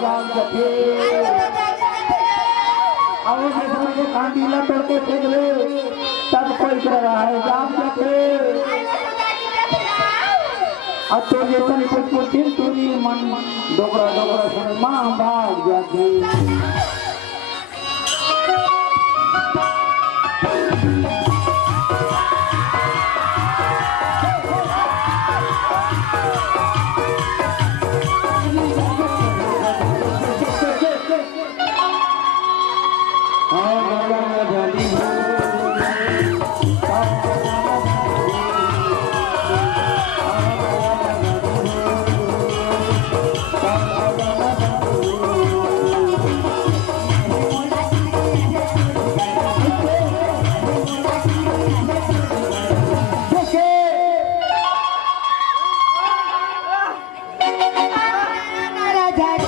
जाग जथे और जिसमें को कांडीला तोड़ के फेंक ले तब कोई कर रहा है जाग जथे अब तो ये तन कुछ कुछ तुरी मन डोकरा डोकरा सुन मां भाग जाथे